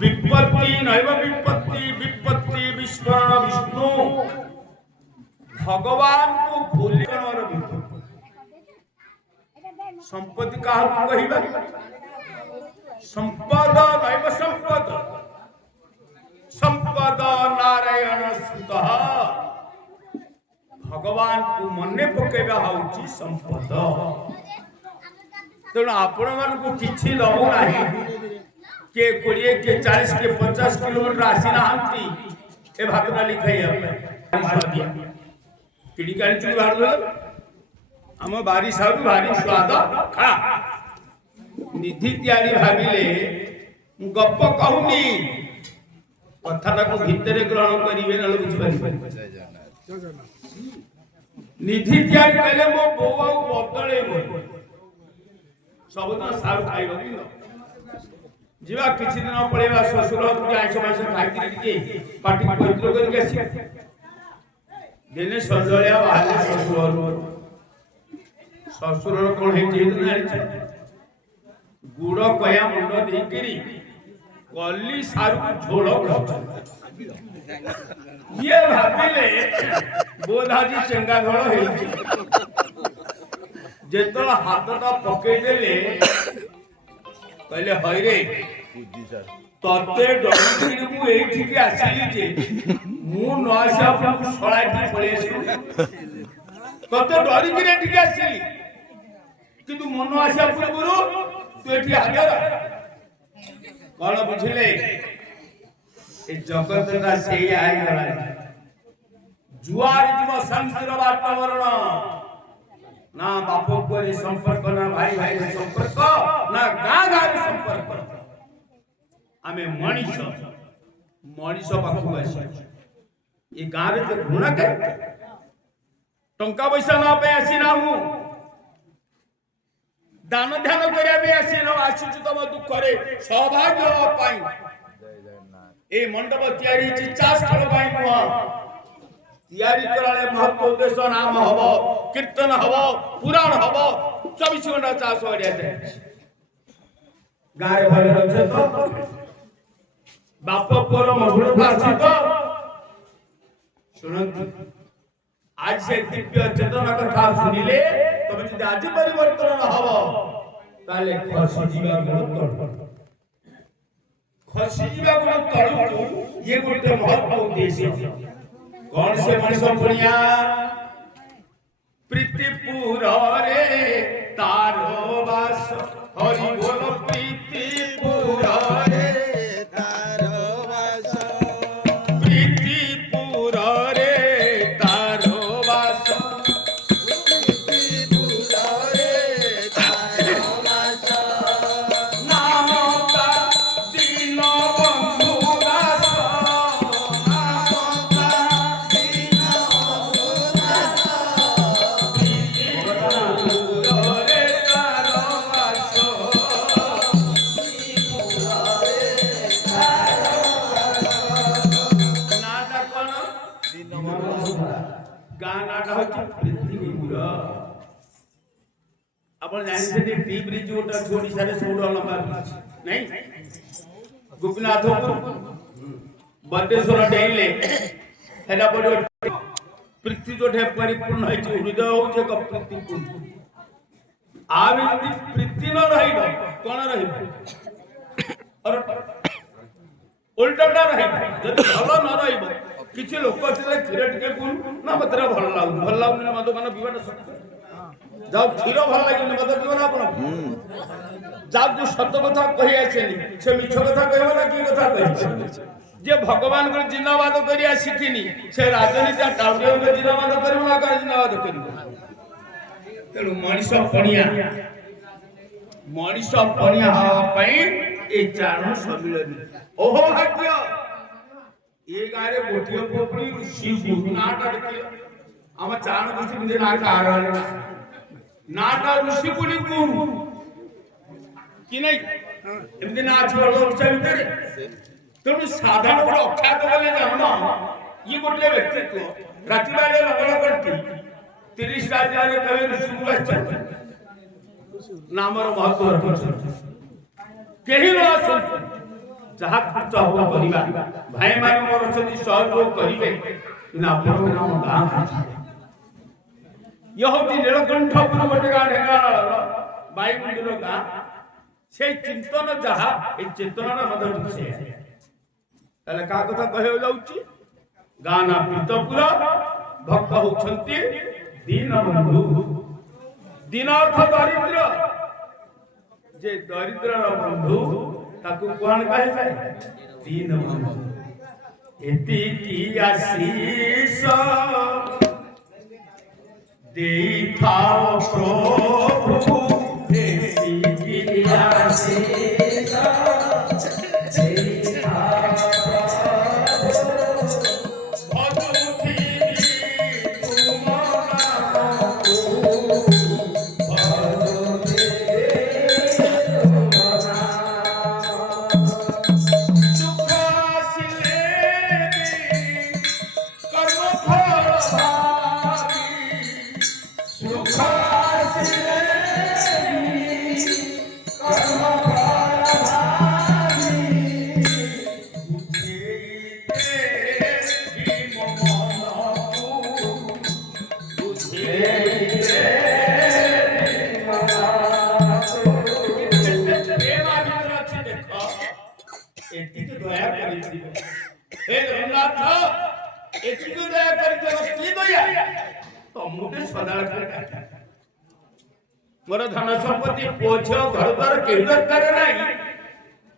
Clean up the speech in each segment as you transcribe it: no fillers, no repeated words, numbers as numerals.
विपत्ति नैव विपत्ति विपत्ति विस्मरण विष्णु भगवान को भूल संपत्ति का कहवा संपद नैव संपद संपद नारायण सुत भगवान को मन पकेबा होची संपद तेणु आपण मान को किछि दबो नाही के 20 के 40 के 50 किलोमीटर आसी नाहंती ए भात डाली खाई अपने किडी कानी चुली बाहर दो हम बारी सारू भारी स्वाद खा निधि त्यारी भाबिले गप्प कहूनी कथाटा को भितरे ग्रहण करिवे न बुझि पारि निधि त्यारी कहले मो बो आ बदले सब तो सारू खाइबो कि न जीवा किछि दिन पळेवा ससुर के आइछ माइछ खाइति के पार्टी पवित्र करके आसी दिने संजळया बाहर ससुर कोन हेति न गुड़ कया मुंड देकरी कली सारू झोल ये भाबिले बोधाजी चंगा घोल हेछि जेतला हाथटा पकई देले कहले हइरे तते डरिकिन मु एठी के आसीली जे मु न आसा अपन सळाटी पळे आसी तते डरिकिन एठी के आसीली किंतु मन आसा पूर्वरु तू एठी हाजर कोन बुझिले ए जगतटा सेई आइ गला जुआर जीव संसार वातावरण ना बाप कोरे संपर्क ना भाई भाई संपर्क ना गाँ गाँ संपर्क आमे मनीष पाखु आसी ये गाँ रे जो घृणा के टंका पैसा ना पे आसी ना हूँ दान ध्यान करिया भी आसी ना आसी तुम दुख रे सौभाग्य पाई ए मंडप तैयारी 50 स्थल पाई हुआ तैयारी कराले महत्व उद्देश्य नाम हबो कीर्तन हबो पुराण हबो 24 घंटा चास होरिया दे गाय भले रछे तो बाप पुर मधुर भाषी तो सुनंती आज से दिव्य चेतना कथा सुनिले तबे जदि आज परिवर्तन हबो ताले खसी जीवा गुण तळु ये गोटे महत्व उद्देश्य कौन से मनीष पुनिया प्रीतिपुर रे तारो वास हरि बोल प्रीतिपुर रे तारो वास प्रीतिपुर रे तारो वास प्रीतिपुर रे तारो वास नाम का दीन बंधु दास अपन जानते थे टी ब्रिज ओटा छोटी सारे सोडा लंबा ब्रिज नहीं गोपीनाथपुर बद्देश्वर डेले हेला बडो पृथ्वी जो ठे परिपूर्ण है हृदय हो जे पृथ्वी आवे पृथ्वी न रहिबो कोन रहिबो और उल्टाटा रहिबो जदि भलो न रहिबो किछि लोक छले खीर टिके कुन ना मतरा भल लागु न मद मन पीवन जाओ खीर भल लागि न मद पीवन आपण जाओ जो सत्य कथा कहि आछेनी से मिछ कथा कहबो ना की कथा कहि जे भगवान को जिंदाबाद करिया सिखिनी से राजनीति टाउडियो को जिंदाबाद करबो ना का जिंदाबाद करबो तेणु मनीष पणिया पई ए चारण सम्मिलन ओहो भाग्य ये गारे गोटियो पोपड़ी ऋषि नाटा के आम चारण ऋषि मुझे नाटा आरण नाटा ऋषि पुनी को कि नहीं एमते नाच वाला उच्चा भीतर तेणु साधारण गोटे अख्यात बोले जान ये गोटे व्यक्तित्व राति बेले लगल करती 30 राज्य कवि ऋषि नामर महत्व कहीं ଯାହା ଖର୍ଚ୍ଚ ହବ କରିବା ଭାଇମାନେ ମୋର ଅଛନ୍ତି ସହଯୋଗ କରିବେ କିନ୍ତୁ ଆପଣଙ୍କ ଆମ ଗାଁ ଇଏ ହଉଛି ନୀଳକଣ୍ଠପୁର ଗୋଟେ ଗାଁ ଢେଙ୍କାନାଳର ବାୟୁମଣ୍ଡଳ ଗାଁ সেই চিন্তন যাহা এই চেতনার মধ্যে ঢুকছে তাহলে কার কথা কহিବାକୁ যাଉଛି গাঁ না পিতপুর ভক্ত হଉଛନ୍ତି দীনবন্ধু দীন অর্ଥ দরিদ্র যে দরিদ্রর বন্ধু তাକୁ কোন কহে দীনবন্ধু এতিকি আশীষ দেইথাও প্রভু এতিকি আশীষ मोर धन संपत्ति पोछ घर द्वार केही दरकार नाही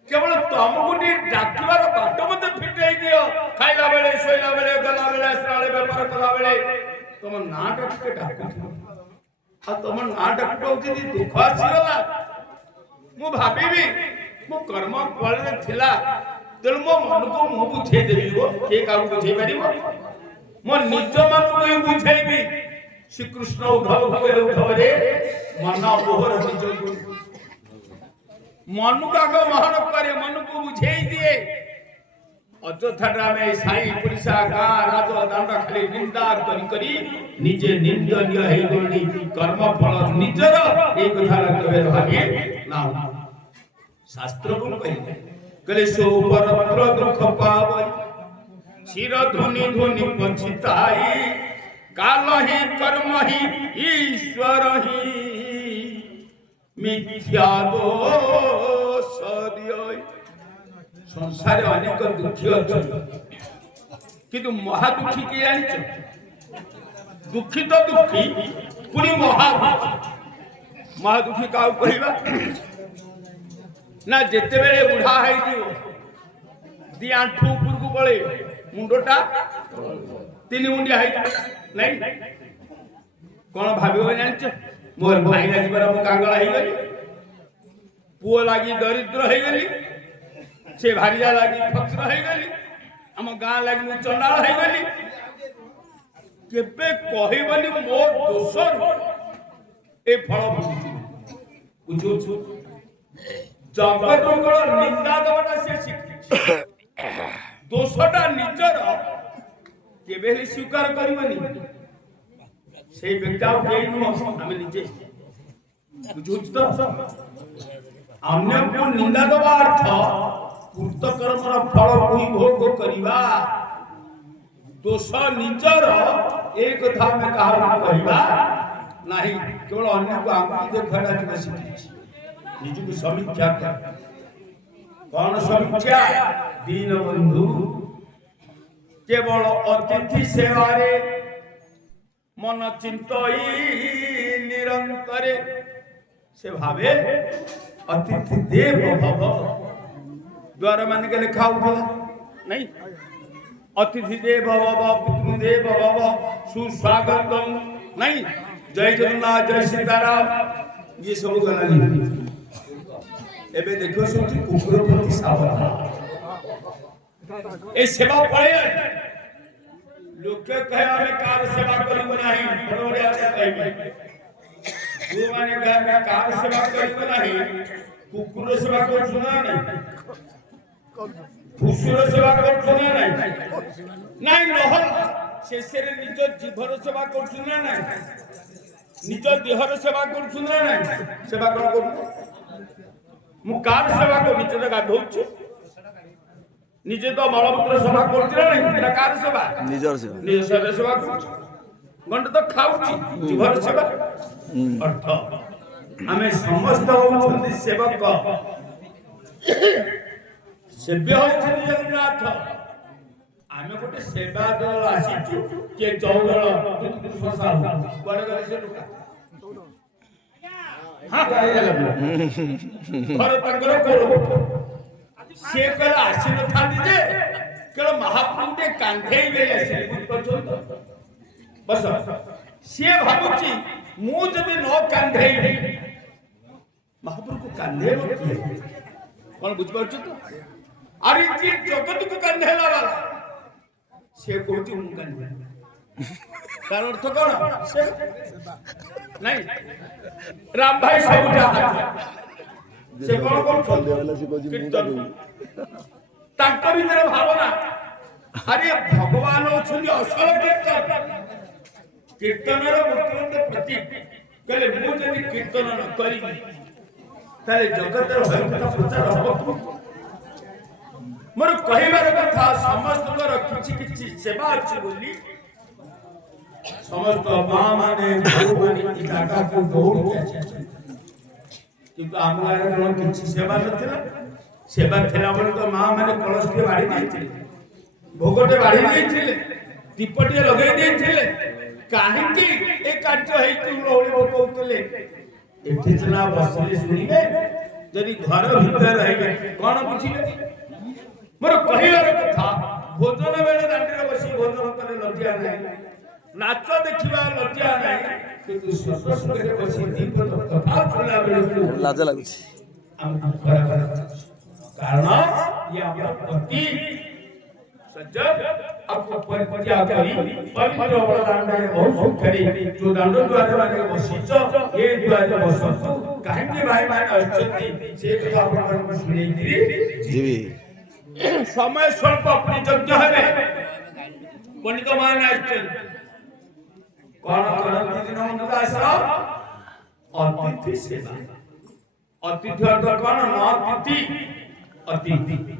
केवल तुमको डाकिबार बाट मत फिटई दियो खाइला बेले सोइला बेले गला बेले असला बेले व्यापार कला बेले तुम ना डकके डाकु आ तुम ना डकटो जदी दुख आसीगला मु भाबीबी मु कर्म फल थिला तेल मो मन को मु बुझे देबी गो के काउ बुझे परिबो मो निज मन को बुझेबी श्री कृष्ण उद्धव कहले उद्धव रे मन मोहर निज मन का को महान करे मन को बुझेई दिए अଯଥା ड्रामे साई पुलिसा गा राज दांडा खाली निंदा करी निजे निंदनीय हे गणी कर्म फल निजर एक कथा कबे भागे ना शास्त्र को कहले सो परत्र दुख पावै चिर ध्वनि ध्वनि पछिताई काल ही कर्म ही ईश्वर ही मिथ्या दोष दियो संसार अनेक दुखी अच्छा किंतु महा दुखी के जानिछ दुखी तो दुखी पुरी महा दुखी काउ कहबा ना जेते बेले बुढ़ा है दियो दी आंठू ऊपर को पळे मुंडोटा तीन मुंडिया है नहीं कौन भाबियो जानिछ मोर भाई लागी बरा मु कांगला है गली पुओ लागी दरिद्र है गली से भारिया लागी फक्र है गली हम गां लागी मु चंडाल है गली केबे कहिबनी मो दोसर ए फल बुझु जगत को निंदा देवटा से शिखी दोषटा निजर केबे स्वीकार करिवनी সেই ব্যক্তিও কেই নো আমি নিজে বুঝুছ তো अन्य को निंदा देवा अर्थ कृत कर्मर फल कोई भोग करिवा दोष निजर एक कथा में कहा कहिबा नहीं केवल अन्य को आंखि देखला कि शिखी निज को समीक्षा कर कौन समीक्षा दीन बंधु केवल अतिथि सेवा रे मन चिंतई निरंतरे से भावे अतिथि देव भव द्वार मान के लिखा हुआ नहीं अतिथि देव भव पितृ देव भव सुस्वागतम नहीं जय जगन्नाथ जय सीताराम ये सब गला नहीं एबे देखो सोची कुकुर प्रति सावधान ए सेवा पड़े लोग कहे हमें कार सेवा करिब नाही बरोड़े आसे कहबे जो माने कहे हमें कार सेवा करिब नाही कुकुर सेवा कर सुना नहीं भूसुर सेवा कर सुना नहीं नहीं नहल शेषे रे निज जीवर सेवा कर सुना नहीं निज देहर सेवा कर सुना नहीं सेवा कर मु कार सेवा को निज गाधौछु ନିଜେ ତ ମଳମୂତ୍ର ସଭା କରୁଛି ନା ନାହିଁ ନା କାହାର ସେବା ନିଜର ସେବା ନିଜ ଶରୀର ସେବା କରୁଛି ଗଣ୍ଡେ ତ ଖାଉଛି ଜୀବର ସେବା ଅର୍ଥ ଆମେ ସମସ୍ତ ହଉଛନ୍ତି ସେବକ ସେବ୍ୟ ହଉଛନ୍ତି ଜଗନ୍ନାଥ ଆମେ ଗୋଟେ ସେବା ଦଳ ଆସିଛୁ କିଏ ଚଉଦଳ କୁଆଡେ ଗଲେ ସେ ଲୋକ ଘର ତାଙ୍କର କୋଳ ସେ କହିଲେ ଆସିନଥାନ୍ତି ଯେ କେବଳ ମହାପ୍ରଭୁ ଟିକେ କାନ୍ଧେଇ ଦେଇ ଆସିଲେ ବୁଝିପାରୁଛନ୍ତି ବସ ସିଏ ଭାବୁଛି ମୁଁ ଯଦି ନ କାନ୍ଧେଇବି ମହାପ୍ରଭୁକୁ କାନ୍ଧେଇବ କିଏ କଣ ବୁଝିପାରୁଛୁ ତ ଆରେ ଯିଏ ଜଗତକୁ କାନ୍ଧେଇଲା ବାଲା ସେ କହୁଛି ମୁଁ କାନ୍ଧେଇବି ତାର ଅର୍ଥ କଣ ନାଇଁ ରାମ ଭାଇ ସବୁ ସେ କଣ କରୁଛନ୍ତି କୀର୍ତ୍ତନ ତାଙ୍କ ଭିତରେ ଭାବନା ଆରେ ଭଗବାନ ହଉଛନ୍ତି ଅସଲ କୀର୍ତ୍ତନ କୀର୍ତ୍ତନର ଗୋଟେ ପ୍ରତୀକ କହିଲେ ମୁଁ ଯଦି କୀର୍ତ୍ତନ ନ କରିବି ତାହେଲେ ଜଗତର ଭୟଙ୍କର ପ୍ରଚାର ହବ ମୋର କହିବାର କଥା ସମସ୍ତଙ୍କର କିଛି କିଛି ସେବା ଅଛି ବୋଲି ସମସ୍ତ ମା ମାନେ ଭଗବାନ ଏ ଜାଗାକୁ ଦୌଡ଼ିକି ଆସିଛନ୍ତି କିନ୍ତୁ ଆମ ଗାଁରେ କଣ କିଛି ସେବା ନଥିଲା ସେବା ଥିଲା ବେଳେ ତ ମା ମାନେ କଳସଟେ ବାଢି ଦେଇଥିଲେ ଭୋଗଟେ ବାଢି ଦେଇଥିଲେ ଦୀପଟିଏ ଲଗେଇ ଦେଇଥିଲେ କାହିଁକି ଏ କାର୍ଯ୍ୟ ହେଇଛି ଲହୁଳି ପକଉଥିଲେ ଏଠି ସିନା ବସିଲେ ଶୁଣିବେ ଯଦି ଘର ଭିତରେ ରହିବେ କଣ ବୁଝିବେ ମୋର କହିବାର କଥା ଭୋଜନ ବେଳେ ଦାଣ୍ଡରେ ବସି ଭୋଜନ କଲେ ଲଜ୍ଜା ନାହିଁ ନାଚ ଦେଖିବା ଲଜ୍ଜା ନାହିଁ କିନ୍ତୁ ସତ୍ସଙ୍ଗରେ ବସି ଦୀପନ କଥା ଶୁଣିଲା ବେଳକୁ ଲାଜ ଲାଗୁଛି କାରଣ ଇଏ ଆମର ପତି ସଜ୍ଜନ आपको परित्याग करी पवित्र दांडे बहुत सुखरी जो दांडो द्वार माने बसिଛ ए द्वार बसतो काहे भाई माने अछती से कथा आपण को सुनेइत्री जीवी समय स्वल्प अपनी यज्ञ हेबे पंडित मान आछन कोन करंती दिन दास अतिथि सेवा अतिथि अर्थ कोन न अतिथि अतिथि